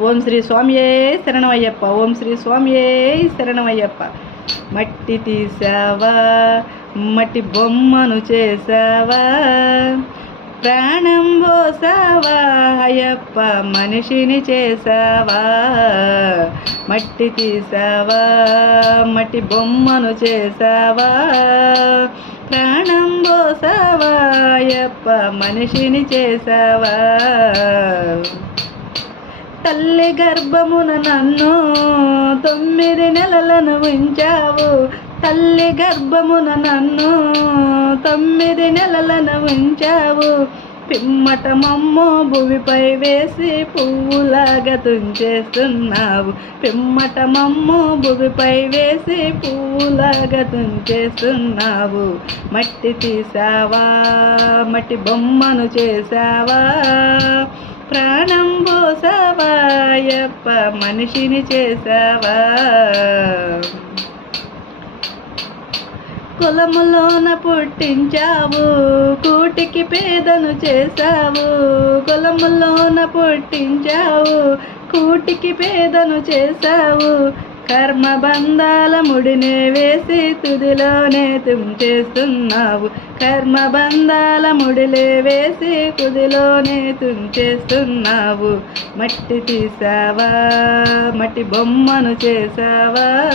ఓం శ్రీ స్వామియే శరణమయ్యప్ప ఓం శ్రీ స్వామియే శరణమయ్యప్ప. మట్టి తీసావా మట్టి బొమ్మను చేసావా ప్రాణం పోసావా అయ్యప్ప మనిషిని చేసావా మట్టి తీసావా మట్టి బొమ్మను చేసావా ప్రాణం పోసావా అయ్యప్ప మనిషిని చేసావా తల్లి గర్భమున నన్ను తొమ్మిది నెలలను ఉంచావు. తల్లి గర్భమున నన్ను తొమ్మిది నెలలను ఉంచావు. పిమ్మట మమ్ము భూమిపై వేసి పువ్వులాగా తుంచేస్తున్నావు. పిమ్మట మమ్ము భూమిపై వేసి పువ్వులాగా తుంచేస్తున్నావు. మట్టి తీసావా? మట్టి బొమ్మను చేసావా? పోసావా అయ్యప్ప మనిషిని చేసావా కులములోన పుట్టించావు కూటికి పేదను చేసావు కులములోన పుట్టించావు కూటికి పేదను చేశావు. కర్మ బంధాల ముడినే వేసి తుదిలోనే తుంచేస్తున్నావు కర్మ బంధాల ముడిలే వేసి తుదిలోనే తుంచేస్తున్నావు మట్టి తీసావా? మట్టి బొమ్మను చేసావా?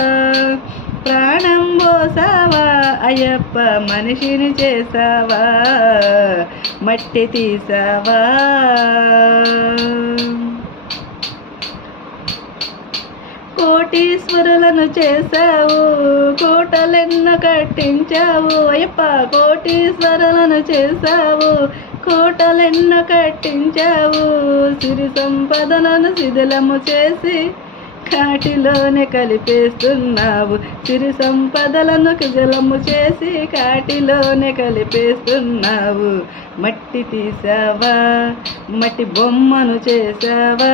ప్రాణం పోసావా? అయ్యప్ప మనిషిని చేసావా? మట్టి తీసావా? కోటను చేశావు కోటలెన్నో కట్టించావు అయ్యప్ప కోటీశ్వరులను చేశావు కోటలెన్నో కట్టించావు సిరి సంపదలను శిథిలము చేసి కాటిలోనే కలిపేస్తున్నావు. సిరి సంపదలను జలము చేసి కాటిలోనే కలిపేస్తున్నావు. మట్టి తీసావా మట్టి బొమ్మను చేసావా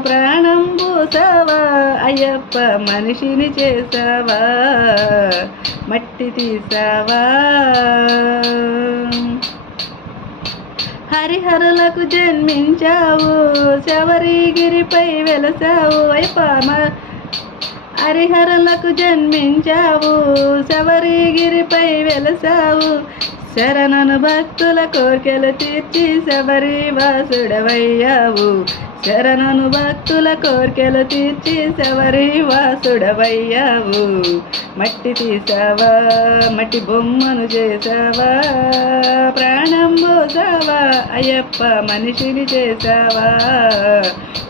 ప్రాణం పోసావా అయ్యప్ప మనిషిని చేసావా మట్టి తీసావా హరిహరులకు జన్మించావు. శబరిగిరిపై వెలసావు. అయిపామ హరిహరులకు జన్మించావు. శబరిగిరిపై వెలసావు. శరణను భక్తుల కోర్కెలు తీర్చి శబరి వాసుడవయ్యావు శరణను భక్తుల కోర్కెలు తీర్చి శబరి వాసుడవయ్యావు. మట్టి తీసావా మట్టి బొమ్మను చేసావా ప్రాణం పోసావా అయ్యప్ప మనిషిని చేసావా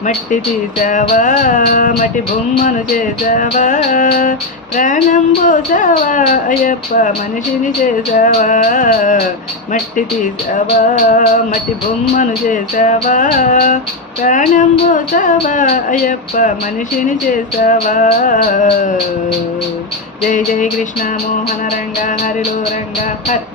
మట్టి తీసావా మట్టి బొమ్మను చేసావా ప్రాణం పోసావా అయ్యప్ప మనిషిని చేసావా మట్టి తీసావా మట్టి బొమ్మను చేసావా ప్రాణం పోసావా అయ్యప్ప మనిషిని చేసావా జై జై కృష్ణ మోహన రంగ హరిలో రంగ హరి